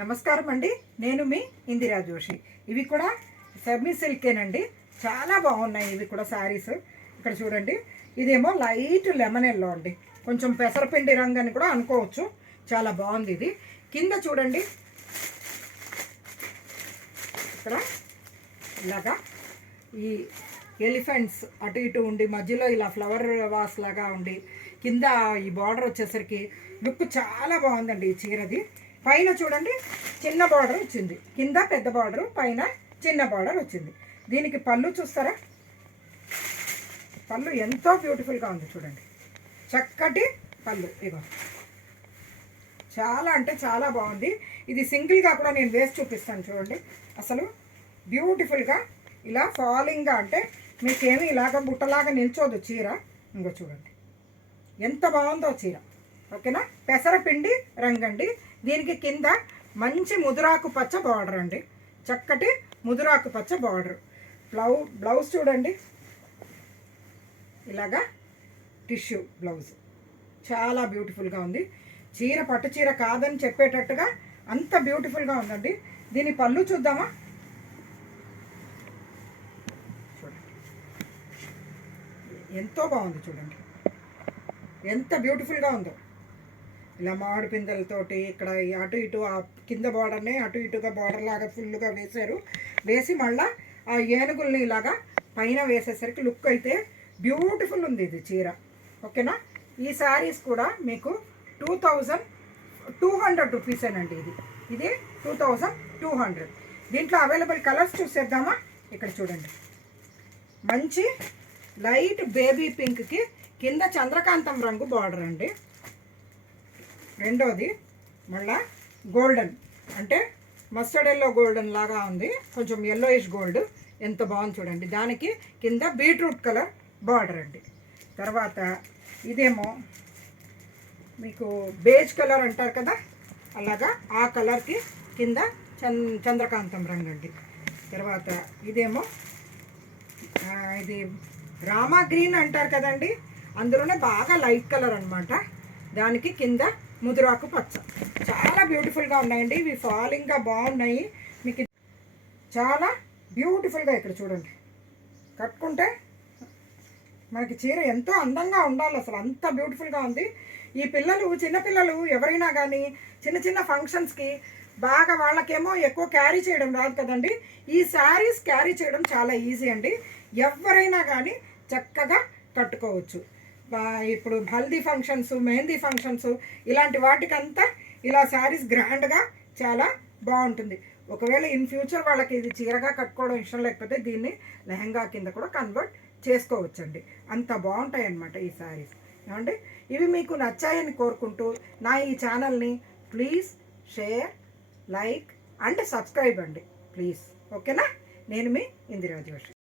నమస్కారం అండి. నేను మీ ఇందిరా జోషి. ఇవి కూడా సెమీ సిల్కేనండి. చాలా బాగున్నాయి ఇవి కూడా శారీస్. ఇక్కడ చూడండి, ఇదేమో లైట్ లెమన్ ఎల్లో అండి, కొంచెం పెసరపిండి రంగు అని కూడా అనుకోవచ్చు. చాలా బాగుంది ఇది. కింద చూడండి, ఇక్కడ ఇలాగా ఈ ఎలిఫెంట్స్ అటు ఇటు ఉండి మధ్యలో ఇలా ఫ్లవర్ వాస్ లాగా ఉండి కింద ఈ బార్డర్ వచ్చేసరికి లుక్ చాలా బాగుందండి ఈ చీరది. పైన చూడండి చిన్న బార్డర్ వచ్చింది, కింద పెద్ద బార్డరు, పైన చిన్న బార్డర్ వచ్చింది. దీనికి పళ్ళు చూస్తారా, పళ్ళు ఎంతో బ్యూటిఫుల్గా ఉంది చూడండి, చక్కటి పళ్ళు. ఇగో చాలా అంటే చాలా బాగుంది. ఇది సింగిల్గా కూడా నేను వేసి చూపిస్తాను చూడండి. అసలు బ్యూటిఫుల్గా ఇలా ఫాలింగ్గా, అంటే మీకేమి ఇలాగ బుట్టలాగా నిల్చోదు చీర. ఇంకో చూడండి ఎంత బాగుందో చీర. ఓకేనా, పెసరపిండి రంగండి. దీనికి కింద మంచి ముదురాకు పచ్చ బార్డర్ అండి, చక్కటి ముదురాకు పచ్చ బార్డర్. బ్లౌజ్ చూడండి, ఇలాగా టిష్యూ బ్లౌజ్ చాలా బ్యూటిఫుల్గా ఉంది. చీర పట్టు చీర కాదని చెప్పేటట్టుగా అంత బ్యూటిఫుల్గా ఉందండి. దీని పళ్ళు చూద్దామా, చూడండి ఎంతో బాగుంది. చూడండి ఎంత బ్యూటిఫుల్గా ఉందో. ఇలా మామిడి పిందెలతోటి ఇక్కడ అటు ఇటు ఆ కింద బార్డర్ని అటు ఇటుగా బార్డర్ లాగా ఫుల్గా వేశారు. వేసి మళ్ళీ ఆ ఏనుగుల్ని ఇలాగా పైన వేసేసరికి లుక్ అయితే బ్యూటిఫుల్ ఉంది ఇది చీర. ఓకేనా, ఈ శారీస్ కూడా మీకు 2200 రూపీసేనండి. ఇది 2200. దీంట్లో అవైలబుల్ కలర్స్ చూసేద్దామా. ఇక్కడ చూడండి, మంచి లైట్ బేబీ పింక్కి కింద చంద్రకాంతం రంగు బార్డర్ అండి. రెండోది మళ్ళా గోల్డెన్, అంటే మస్టర్డ్ ఎల్లో గోల్డెన్ లాగా ఉంది, కొంచెం ఎల్లోయిష్ గోల్డ్. ఎంత బాగుంది చూడండి. దానికి కింద బీట్రూట్ కలర్ బార్డర్ అండి. తర్వాత ఇదేమో మీకు బేజ్ కలర్ అంటారు కదా, అలాగా ఆ కలర్కి కింద చంద్రకాంతం రంగు అండి. తర్వాత ఇదేమో ఇది రామా గ్రీన్ అంటారు కదండి, అందులోనే బాగా లైట్ కలర్ అనమాట. దానికి కింద ముదురాకు పచ్చ. చాలా బ్యూటిఫుల్గా ఉన్నాయండి ఇవి, ఫాలింగ్గా బాగున్నాయి. మీకు చాలా బ్యూటిఫుల్గా ఇక్కడ చూడండి, కట్టుకుంటే మనకి చీర ఎంతో అందంగా ఉండాలి, అసలు అంత బ్యూటిఫుల్గా ఉంది. ఈ పిల్లలు, చిన్నపిల్లలు ఎవరైనా కానీ చిన్న చిన్న ఫంక్షన్స్కి బాగా, వాళ్ళకేమో ఎక్కువ క్యారీ చేయడం రాదు కదండి, ఈ శారీస్ క్యారీ చేయడం చాలా ఈజీ అండి. ఎవరైనా కానీ చక్కగా కట్టుకోవచ్చు. ఇప్పుడు హల్దీ ఫంక్షన్స్, మెహందీ ఫంక్షన్స్, ఇలాంటి వాటికంతా ఇలా శారీస్ గ్రాండ్గా చాలా బాగుంటుంది. ఒకవేళ ఇన్ ఫ్యూచర్ వాళ్ళకి ఇది చీరగా కట్టుకోవడం ఇష్టం లేకపోతే దీన్ని లెహంగా కింద కూడా కన్వర్ట్ చేసుకోవచ్చండి. అంత బాగుంటాయి అన్నమాట ఈ శారీస్. ఏమంటే ఇవి మీకు నచ్చాయని కోరుకుంటూ నా ఈ ఛానల్ని please share, like and subscribe అండి ప్లీజ్. ఓకేనా, నేను మీ ఇందిరా జోషి.